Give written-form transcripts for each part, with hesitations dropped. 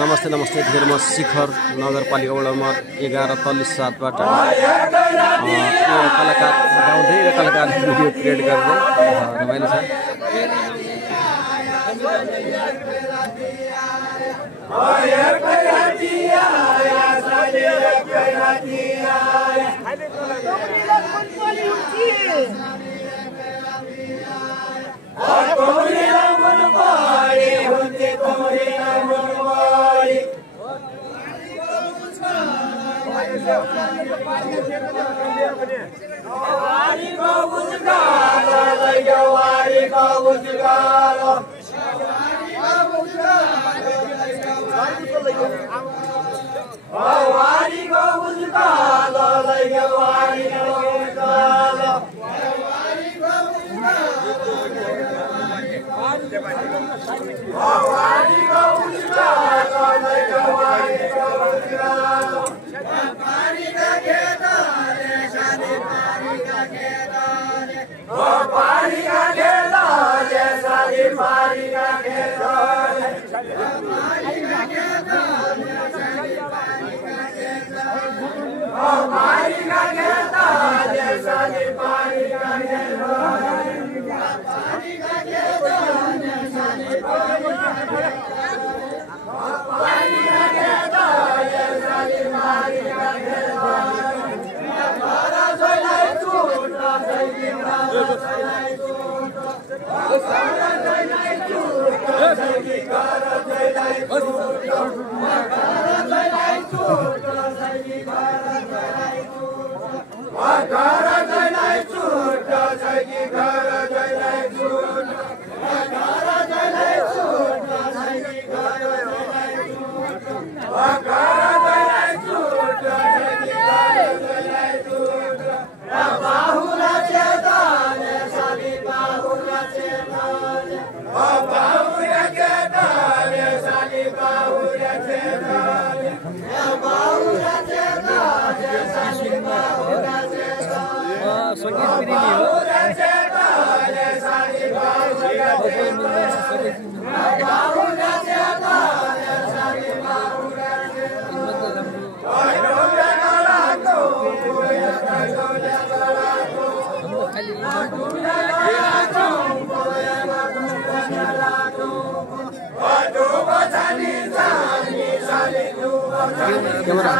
नमस्ते नमस्ते यतिखेर म शिखर नगरपालिका वडा नम्बर 11 तल्ली 7 बाट कलाकार गाउँदै र कलाकार भिडियो क्रिएट गर्दै रमाइलो छ।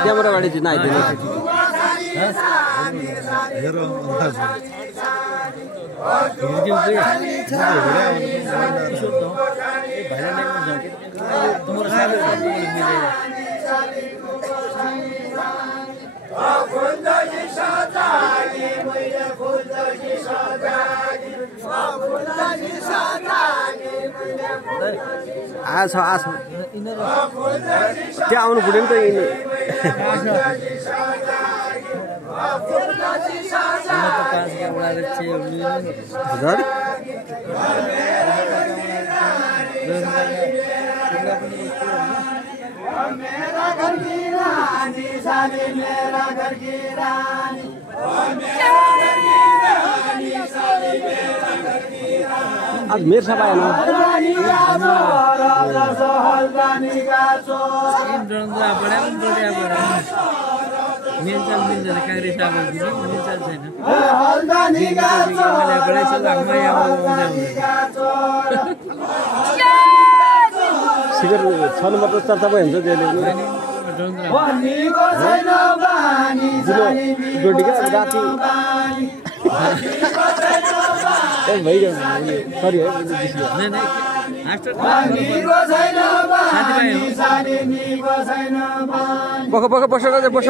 क्यामेरा गाडी चाहिँ नआइदिनु आछ आछ त्यहाँ आउनु पऱ्यो नि त यिनी आज मेरे साहब आया ना शिखर 6 नम्बर चर्चा भयो हुन्छ त्यसले राति भइगयो सरी है बख बख बसेर बस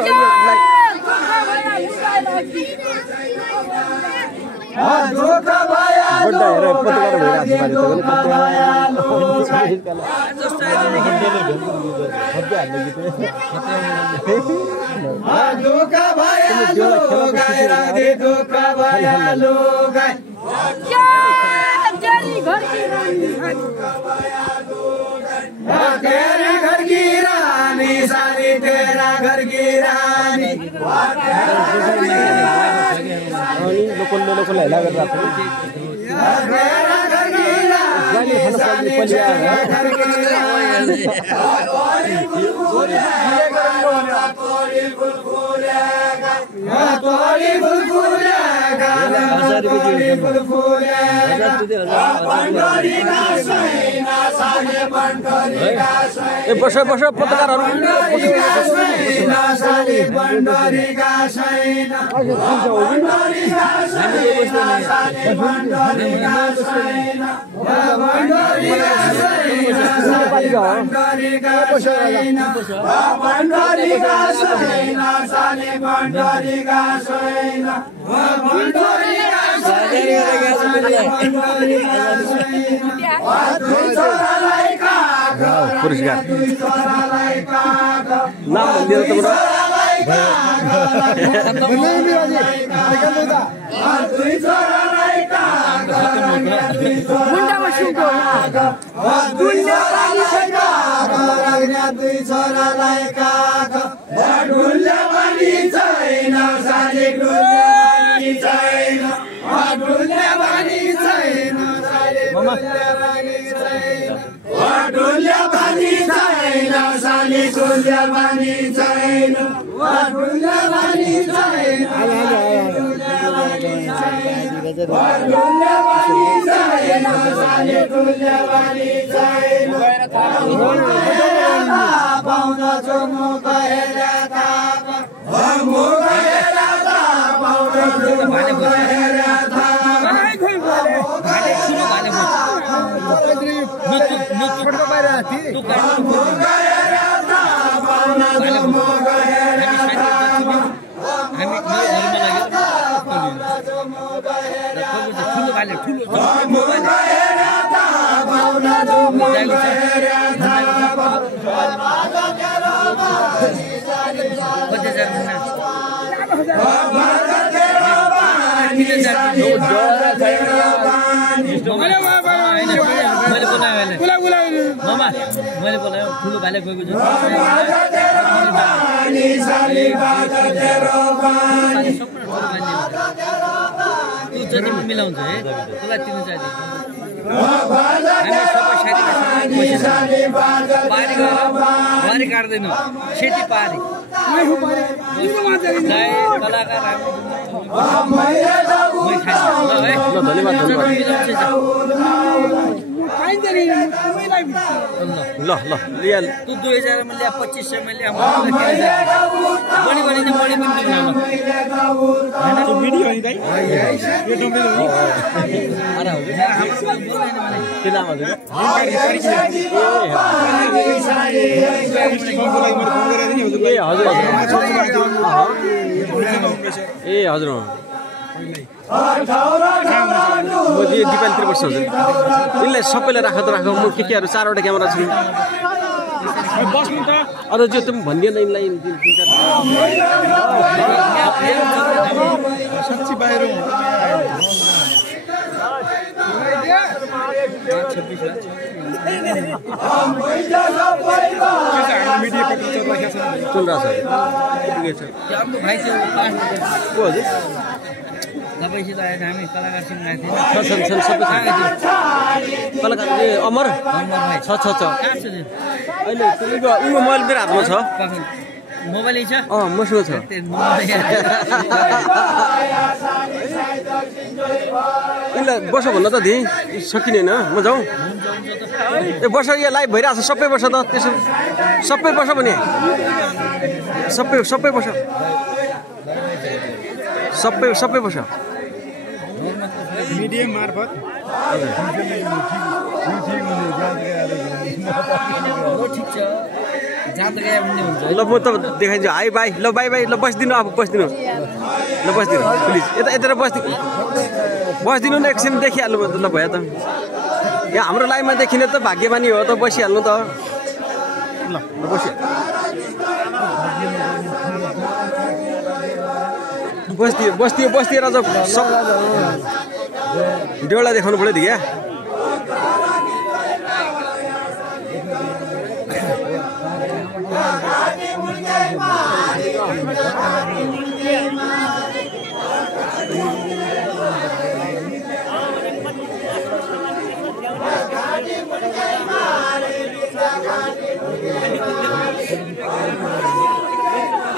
तेरे घर की रानी सारी तेरा घर की रानी लोकल हेला गरेर बस पत्रकारहरु पुरस्कार नाम दिएर त मैले बोलायो ठुलो भाइले गएको छु जति मिलाउँछ है तँलाई तिर्नु चाहिँ बारी काट्दैनौँ सेती पारी कलाकार ल ल लिया तू 2000 में लिया 2500 में लिया बड़ी बड़ी ने बड़ी बिंदु बनाना तो वीडियो है दाई ये तो में अरे के नाम है ए हजुर दिपाली 3 वर्ष हुन्छ यसलाई सबैलाई राख त राख म केहरू 4वटा क्यामेरा छु अरू जो तुम भनिदिएन यिनलाई साच्चै बाहिर चल रहा छ भाइ चाहिँ को हजुर तपाईँ त आएन हामी कलाकार सिंह आएको छ सबै कलाकार अमर छ अहिले तिमीको मोबाइल मेरो हातमा छ मोबाइल छ मसँग छ यसलाई बस भन्न त दिएँ सकिने होइन म जाउँ ए वर्ष यहाँ लाइभ भइरहेको छ सबै वर्ष त त्यसो सबै वर्ष भने सबै वर्ष सबै वर्ष मिडिया मार्फत ल म त देखाइदिन्छु हाई बाई ल बाई ल बसिदिनु अब बसिदिनु ल बसिदिनु प्लिज यता बसिदिनु न एकछिन देखिहाल्नु ल भयो त यहाँ हाम्रो लाइभमा देखिने त भाग्यमानी हो त बसिहाल्नु त ल बस्दियो राजा सब डेउला देखाउनु पऱ्यो क्या